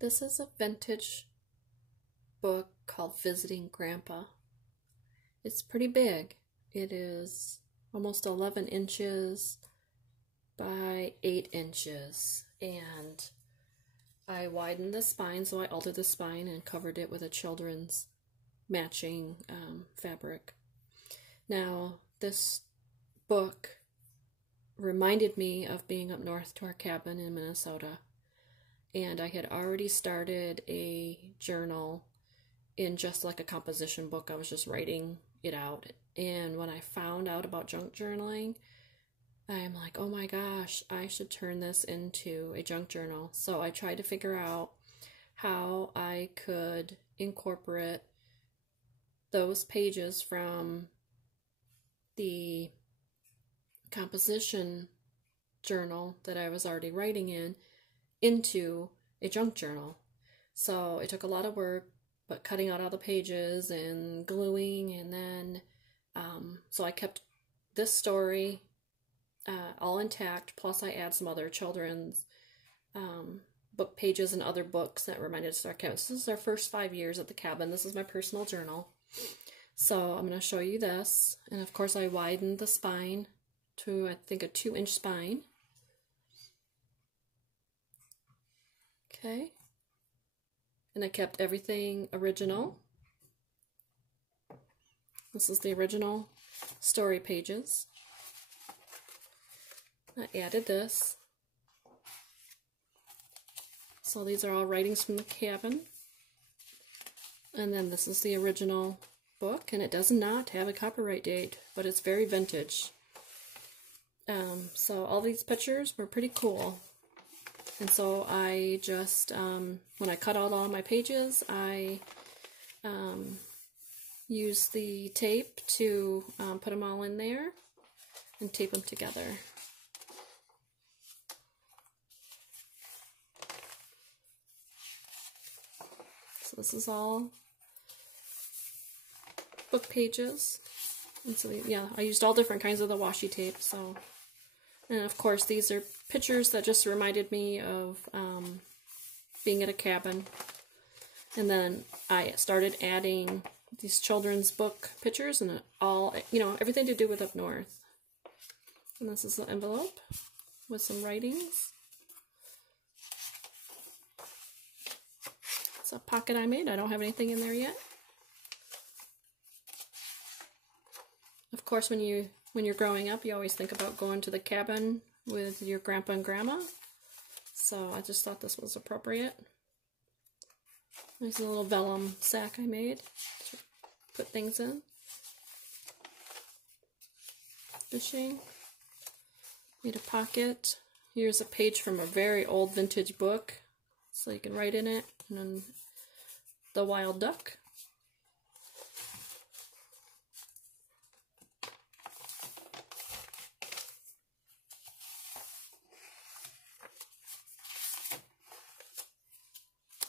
This is a vintage book called Visiting Grandpa. It's pretty big. It is almost 11 inches by 8 inches, and I widened the spine, so I altered the spine and covered it with a children's matching fabric. Now, this book reminded me of being up north to our cabin in Minnesota, and I had already started a journal in just like a composition book. I was just writing it out, and when I found out about junk journaling, I'm like, oh my gosh, I should turn this into a junk journal. So I tried to figure out how I could incorporate those pages from the composition journal that I was already writing in into a junk journal. So it took a lot of work, but cutting out all the pages and gluing, and then so I kept this story all intact, plus I add some other children's book pages and other books that reminded us of our cabin. This is our first 5 years at the cabin. This is my personal journal. So I'm going to show you this, and of course I widened the spine to, I think, a 2-inch spine. Okay, and I kept everything original. This is the original story pages. I added this. So these are all writings from the cabin. And then this is the original book, and it does not have a copyright date, but it's very vintage. So all these pictures were pretty cool. And so I just, when I cut out all my pages, I used the tape to put them all in there and tape them together. So this is all book pages. And so, yeah, I used all different kinds of the washi tape. So, and of course, these are pictures that just reminded me of being at a cabin. And then I started adding these children's book pictures, and all, everything to do with up north. And this is the envelope with some writings. It's a pocket I made. I don't have anything in there yet. Of course, when you're growing up, you always think about going to the cabin with your grandpa and grandma. So I just thought this was appropriate. There's a little vellum sack I made to put things in. Fishing. Made a pocket. Here's a page from a very old vintage book, so you can write in it. And then the wild duck.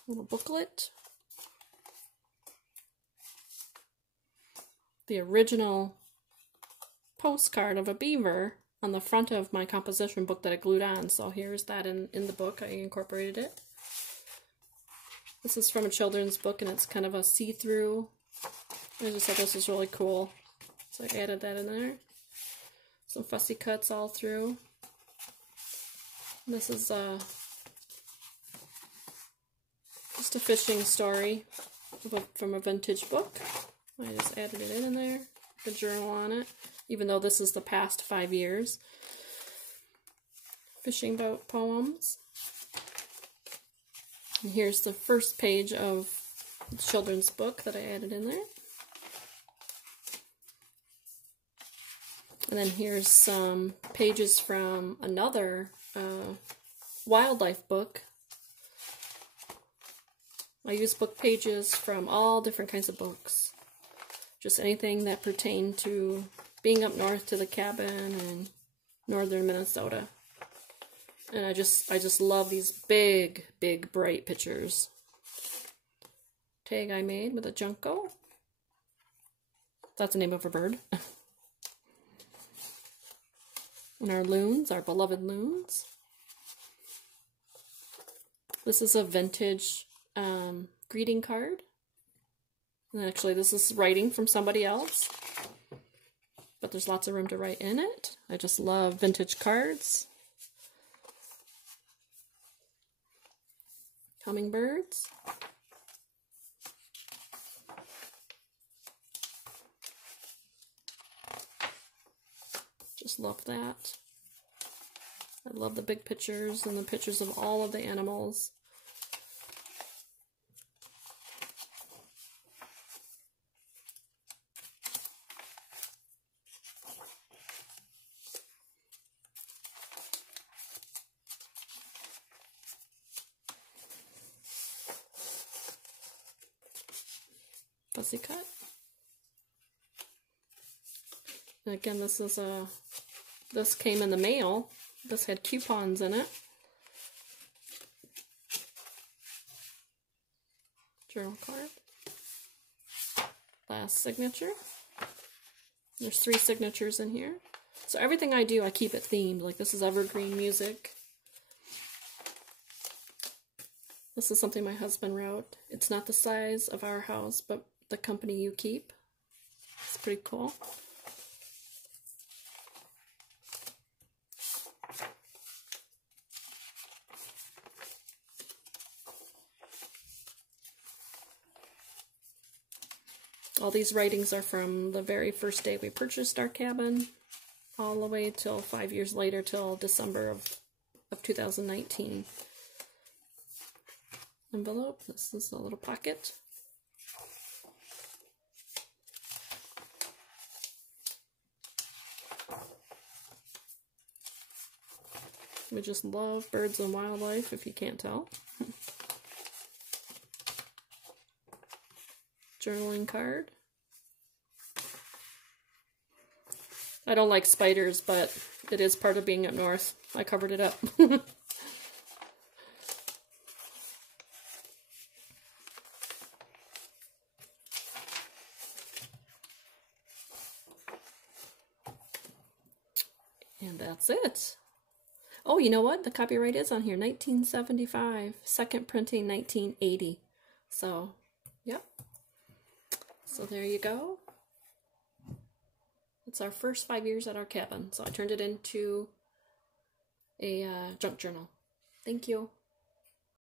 Little booklet. The original postcard of a beaver on the front of my composition book that I glued on. So here's that in the book. I incorporated it. This is from a children's book, and it's kind of a see-through. I just thought this was really cool, so I added that in there. Some fussy cuts all through. And this is just a fishing story from a vintage book. I just added it in there, the journal on it, even though this is the past 5 years. Fishing boat poems. And here's the first page of the children's book that I added in there. And then here's some pages from another wildlife book. I use book pages from all different kinds of books. Just anything that pertained to being up north to the cabin in northern Minnesota. And I just love these big, big, bright pictures. Tag I made with a junco. That's the name of a bird. And our loons, our beloved loons. This is a vintage greeting card. And actually, this is writing from somebody else. But there's lots of room to write in it. I just love vintage cards. Hummingbirds. Just love that. I love the big pictures and the pictures of all of the animals. Fussy cut. And again, this came in the mail. This had coupons in it. Journal card. Last signature. There's 3 signatures in here. So everything I do, I keep it themed. Like this is evergreen music. This is something my husband wrote. It's not the size of our house, but the company you keep. It's pretty cool. All these writings are from the very first day we purchased our cabin, all the way till 5 years later, till December of 2019. Envelope. This is a little pocket. We just love birds and wildlife, if you can't tell. Journaling card. I don't like spiders, but it is part of being up north. I covered it up. And that's it. Oh, you know what? The copyright is on here. 1975. Second printing, 1980. So, yep. So there you go. It's our first 5 years at our cabin. So I turned it into a junk journal. Thank you.